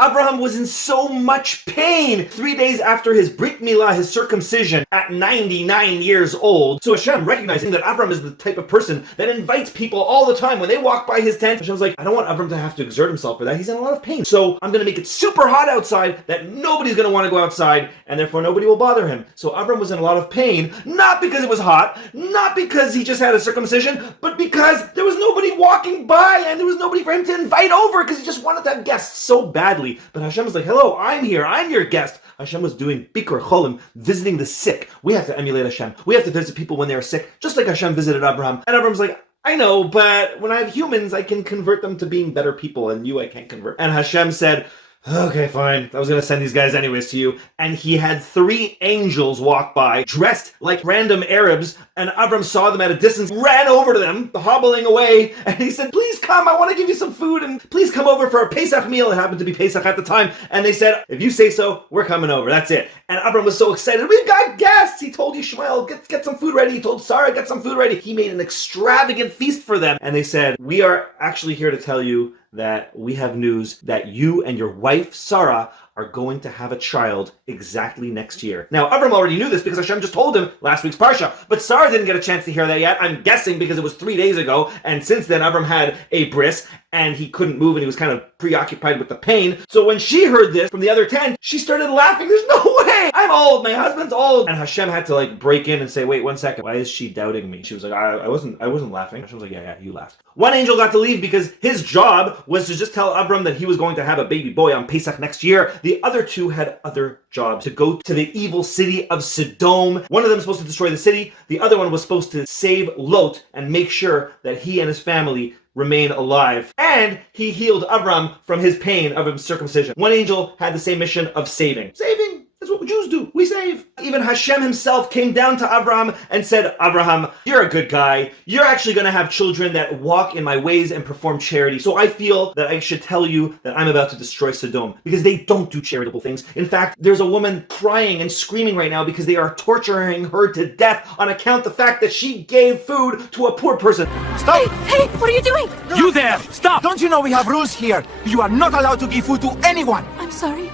Abraham was in so much pain 3 days after his Brit Milah, his circumcision, at 99 years old. So Hashem, recognizing that Abraham is the type of person that invites people all the time when they walk by his tent, Hashem's like, I don't want Abraham to have to exert himself for that. He's in a lot of pain. So I'm going to make it super hot outside that nobody's going to want to go outside, and therefore nobody will bother him. So Abraham was in a lot of pain, not because it was hot, not because he just had a circumcision, but because there was nobody walking by and there was nobody for him to invite over because he just wanted to have guests so badly. But Hashem was like, hello, I'm here, I'm your guest. Hashem was doing Bikur Cholim, visiting the sick. We have to emulate Hashem. We have to visit people when they're sick, just like Hashem visited Abraham. And Abraham's like, I know, but when I have humans, I can convert them to being better people, and you I can't convert. And Hashem said, okay, fine. I was going to send these guys anyways to you. And he had 3 angels walk by, dressed like random Arabs, and Abram saw them at a distance, ran over to them, hobbling away, and he said, please come, I want to give you some food, and please come over for a Pesach meal. It happened to be Pesach at the time. And they said, if you say so, we're coming over. That's it. And Abram was so excited. We've got guests. He told Ishmael, get some food ready. He told Sarah, get some food ready. He made an extravagant feast for them. And they said, we are actually here to tell you that we have news that you and your wife, Sarah, are going to have a child exactly next year. Now, Avram already knew this because Hashem just told him last week's Parsha, but Sarah didn't get a chance to hear that yet. I'm guessing because it was 3 days ago, and since then Avram had a bris, and he couldn't move, and he was kind of preoccupied with the pain. So when she heard this from the other tent, she started laughing. There's no way! I'm old, my husband's old! And Hashem had to break in and say, wait, 1 second, why is she doubting me? She was like, I wasn't laughing. Hashem was like, yeah, you laughed. One angel got to leave because his job was to just tell Avram that he was going to have a baby boy on Pesach next year. The other 2 had other jobs, to go to the evil city of Sodom. One of them was supposed to destroy the city. The other one was supposed to save Lot and make sure that he and his family remain alive. And he healed Avram from his pain of his circumcision. One angel had the same mission of saving. Saving! That's what Jews do. We save. Even Hashem himself came down to Abraham and said, Abraham, you're a good guy. You're actually going to have children that walk in my ways and perform charity. So I feel that I should tell you that I'm about to destroy Sodom because they don't do charitable things. In fact, there's a woman crying and screaming right now because they are torturing her to death on account of the fact that she gave food to a poor person. Stop! Hey, what are you doing? You there! Stop! Don't you know we have rules here? You are not allowed to give food to anyone. I'm sorry.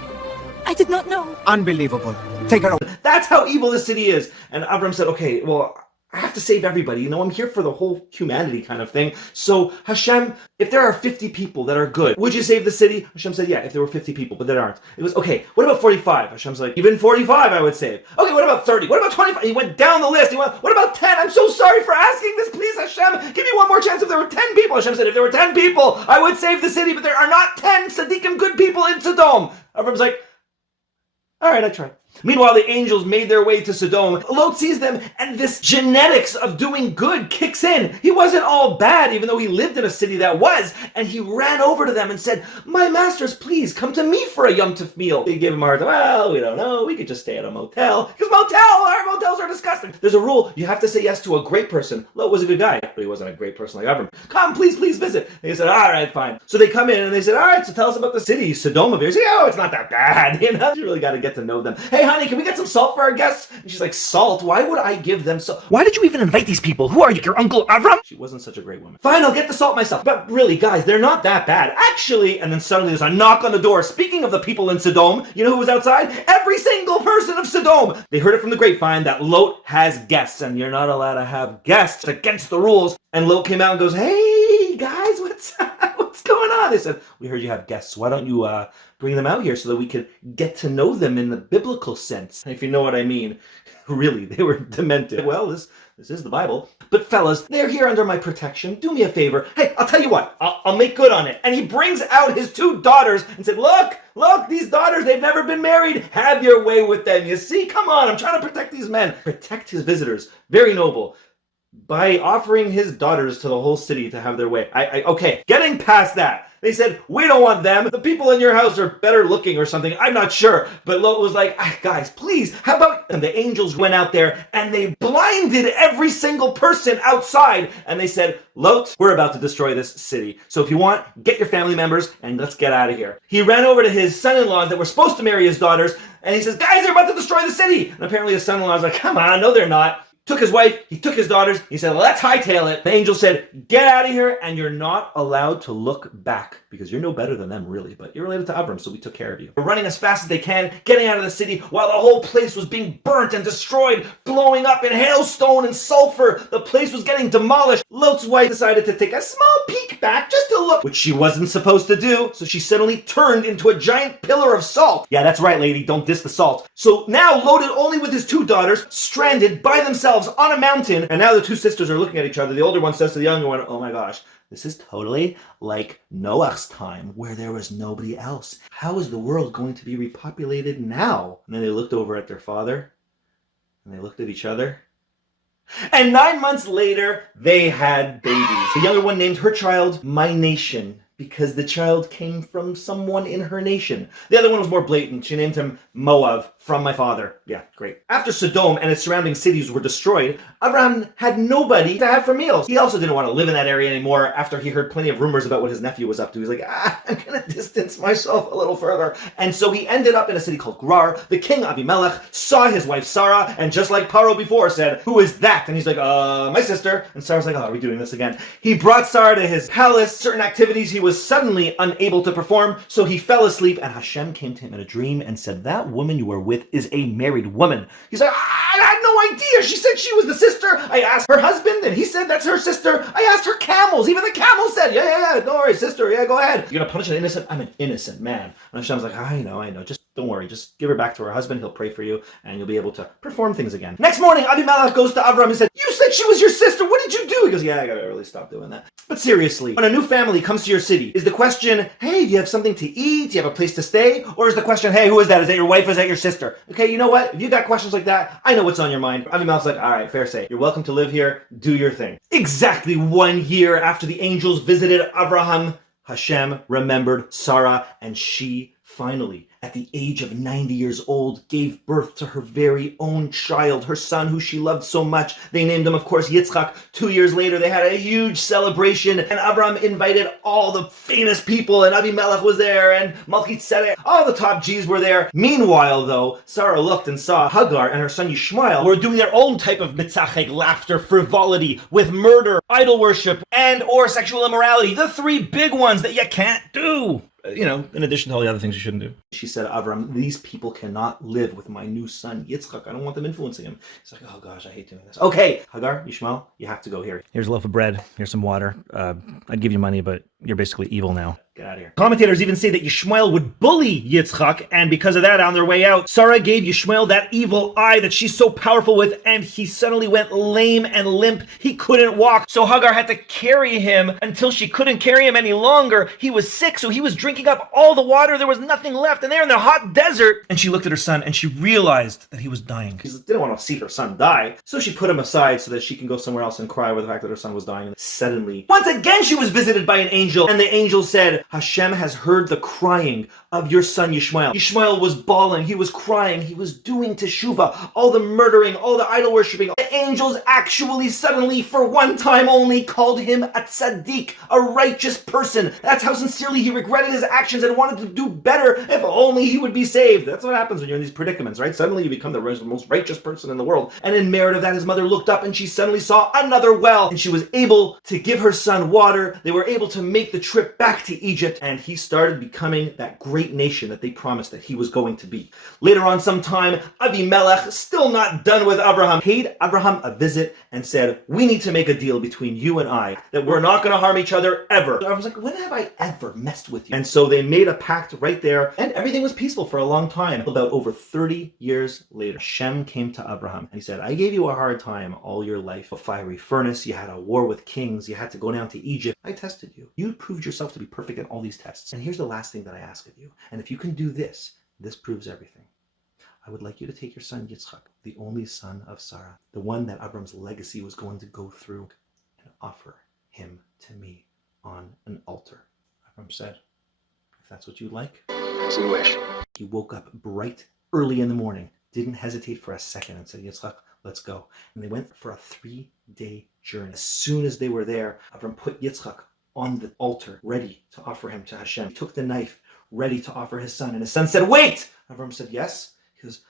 I did not know. Unbelievable. Take her away. That's how evil this city is. And Avram said, okay, well, I have to save everybody. I'm here for the whole humanity kind of thing. So Hashem, if there are 50 people that are good, would you save the city? Hashem said, yeah, if there were 50 people, but there aren't. It was, okay, what about 45? Hashem's like, even 45 I would save. Okay, what about 30? What about 25? He went down the list. He went, what about 10? I'm so sorry for asking this. Please, Hashem, give me one more chance. If there were 10 people, Hashem said, if there were 10 people, I would save the city, but there are not 10 tzaddikim good people in Sodom. Avram's like, all right, I tried. Meanwhile, the angels made their way to Sodom. Lot sees them, and this genetics of doing good kicks in. He wasn't all bad, even though he lived in a city that was, and he ran over to them and said, my masters, please come to me for a Yom Tov meal. They gave him a hard time. Well, we don't know. We could just stay at a motel. Because our motels are disgusting. There's a rule. You have to say yes to a great person. Lot was a good guy, but he wasn't a great person like Avram. Come, please visit. And he said, all right, fine. So they come in, and they said, all right, so tell us about the city, Sodom of yours. Oh, it's not that bad. You really got to get to know them. Hey, honey, can we get some salt for our guests? And she's like, salt? Why would I give them salt? Why did you even invite these people? Who are you, your Uncle Avram? She wasn't such a great woman. Fine, I'll get the salt myself. But really, guys, they're not that bad. Actually, and then suddenly there's a knock on the door. Speaking of the people in Sodom, you know who was outside? Every single person of Sodom. They heard it from the grapevine that Lot has guests, and you're not allowed to have guests. It's against the rules. And Lot came out and goes, hey, guys, what's going on? They said, we heard you have guests. Why don't you bring them out here so that we could get to know them in the biblical sense? If you know what I mean. Really, they were demented. Well, this is the Bible. But fellas, they're here under my protection. Do me a favor. Hey, I'll tell you what. I'll make good on it. And he brings out his 2 daughters and said, look, these daughters, they've never been married. Have your way with them. You see? Come on, I'm trying to protect these men. Protect his visitors. Very noble. By offering his daughters to the whole city to have their way. Okay, getting past that. They said, we don't want them. The people in your house are better looking or something. I'm not sure. But Lot was like, guys, please, how about... And the angels went out there and they blinded every single person outside. And they said, Lot, we're about to destroy this city. So if you want, get your family members and let's get out of here. He ran over to his son-in-laws that were supposed to marry his daughters. And he says, guys, they're about to destroy the city. And apparently his son-in-law was like, come on, no, they're not. Took his wife, he took his daughters, he said, well, let's hightail it. The angel said, get out of here, and you're not allowed to look back because you're no better than them, really, but you're related to Avram, so we took care of you. We're running as fast as they can, getting out of the city, while the whole place was being burnt and destroyed, blowing up in hailstone and sulfur. The place was getting demolished. Lot's wife decided to take a small peek back just to look, which she wasn't supposed to do, so she suddenly turned into a giant pillar of salt. Yeah, that's right, lady, don't diss the salt. So now, loaded only with his 2 daughters, stranded by themselves on a mountain, and now the 2 sisters are looking at each other. The older one says to the younger one, oh my gosh, this is totally like Noah's time, where there was nobody else. How is the world going to be repopulated now? And then they looked over at their father, and they looked at each other. And 9 months later, they had babies. The younger one named her child My Nation, because the child came from someone in her nation. The other one was more blatant. She named him Moab, from my father. Yeah, great. After Sodom and its surrounding cities were destroyed, Abraham had nobody to have for meals. He also didn't want to live in that area anymore after he heard plenty of rumors about what his nephew was up to. He's like, I'm going to distance myself a little further. And so he ended up in a city called Gerar. The king Abimelech saw his wife Sarah, and just like Paro before said, who is that? And he's like, my sister. And Sarah's like, oh, are we doing this again? He brought Sarah to his palace. Certain activities he was suddenly unable to perform, so he fell asleep, and Hashem came to him in a dream and said, that woman you are with is a married woman. He's like, I had no idea. She said she was the sister. I asked her husband, and he said that's her sister. I asked her camels. Even the camels said, yeah, don't worry, sister. Yeah, go ahead. You're going to punish an innocent? I'm an innocent man. And Hashem's like, I know. Just don't worry. Just give her back to her husband. He'll pray for you, and you'll be able to perform things again. Next morning, Abimelech goes to Avram and said, you said she was your sister. What did you do? He goes, yeah, I got to really stop doing that. But seriously, when a new family comes to your city, is the question, hey, do you have something to eat? Do you have a place to stay? Or is the question, hey, who is that? Is that your wife? Is that your sister? Okay, you know what? If you got questions like that, I know what's on your mind. Abimelech's like, all right, fair say. You're welcome to live here. Do your thing. Exactly 1 year after the angels visited Abraham, Hashem remembered Sarah, and she finally, at the age of 90 years old, gave birth to her very own child, her son who she loved so much. They named him, of course, Yitzchak. 2 years later, they had a huge celebration, and Abraham invited all the famous people, and Abimelech was there, and Melchizedek, all the top G's were there. Meanwhile, though, Sarah looked and saw Hagar and her son Yishmael were doing their own type of mitzachek, laughter, frivolity, with murder, idol worship, and or sexual immorality, the 3 big ones that you can't do. In addition to all the other things you shouldn't do. She said, Avram, these people cannot live with my new son, Yitzchak. I don't want them influencing him. He's like, oh gosh, I hate doing this. Okay, Hagar, Yishmael, you have to go here. Here's a loaf of bread. Here's some water. I'd give you money, but you're basically evil now. Get out of here. Commentators even say that Yishmael would bully Yitzchak, and because of that, on their way out, Sarah gave Yishmael that evil eye that she's so powerful with, and he suddenly went lame and limp. He couldn't walk, so Hagar had to carry him until she couldn't carry him any longer. He was sick, so he was drinking up all the water. There was nothing left, and they're in the hot desert. And she looked at her son, and she realized that he was dying. She didn't want to see her son die, so she put him aside so that she can go somewhere else and cry over the fact that her son was dying. And suddenly, once again, she was visited by an angel, and the angel said, Hashem has heard the crying of your son Yishmael. Yishmael was bawling, he was crying, he was doing teshuvah, all the murdering, all the idol worshipping. The angels actually suddenly, for one time only, called him a tzaddik, a righteous person. That's how sincerely he regretted his actions and wanted to do better. If only he would be saved. That's what happens when you're in these predicaments, right? Suddenly you become the most righteous person in the world. And in merit of that, his mother looked up and she suddenly saw another well, and she was able to give her son water. They were able to make the trip back to Egypt, and he started becoming that great nation that they promised that he was going to be. Later on sometime, Abimelech, still not done with Abraham, paid Abraham a visit and said, we need to make a deal between you and I that we're not going to harm each other ever. So I was like, when have I ever messed with you? And so they made a pact right there, and everything was peaceful for a long time. About over 30 years later, Hashem came to Abraham and he said, I gave you a hard time all your life. A fiery furnace, you had a war with kings, you had to go down to Egypt. I tested you. You proved yourself to be perfect in all these tests. And here's the last thing that I ask of you. And if you can do this, this proves everything. I would like you to take your son Yitzchak, the only son of Sarah, the one that Abram's legacy was going to go through, and offer him to me on an altar. Abram said, if that's what you'd like. As you wish. He woke up bright early in the morning, didn't hesitate for a second, and said, Yitzchak, let's go. And they went for a 3-day journey. As soon as they were there, Abram put Yitzchak on the altar, ready to offer him to Hashem. He took the knife, ready to offer his son. And his son said, wait! Avram said, yes? He goes,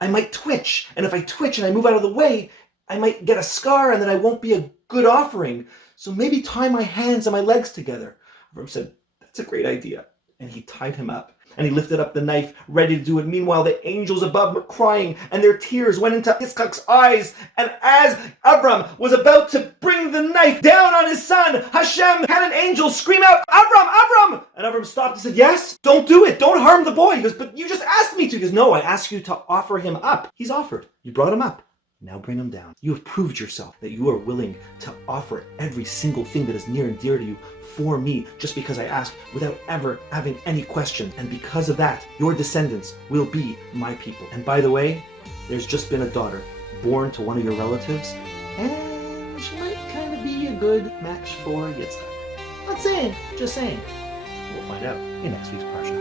I might twitch. And if I twitch and I move out of the way, I might get a scar and then I won't be a good offering. So maybe tie my hands and my legs together. Avram said, That's a great idea. And he tied him up. And he lifted up the knife, ready to do it. Meanwhile, the angels above were crying, and their tears went into Yitzchak's eyes. And as Avram was about to bring the knife down on his son, Hashem had an angel scream out, Avram, Avram! And Avram stopped and said, yes, don't do it. Don't harm the boy. He goes, but you just asked me to. He goes, no, I asked you to offer him up. He's offered. You brought him up. Now bring him down. You have proved yourself that you are willing to offer every single thing that is near and dear to you for me, just because I asked without ever having any question. And because of that, your descendants will be my people. And by the way, there's just been a daughter born to one of your relatives, and she might kind of be a good match for Yitzchak. Not saying, just saying. We'll find out in next week's Parsha.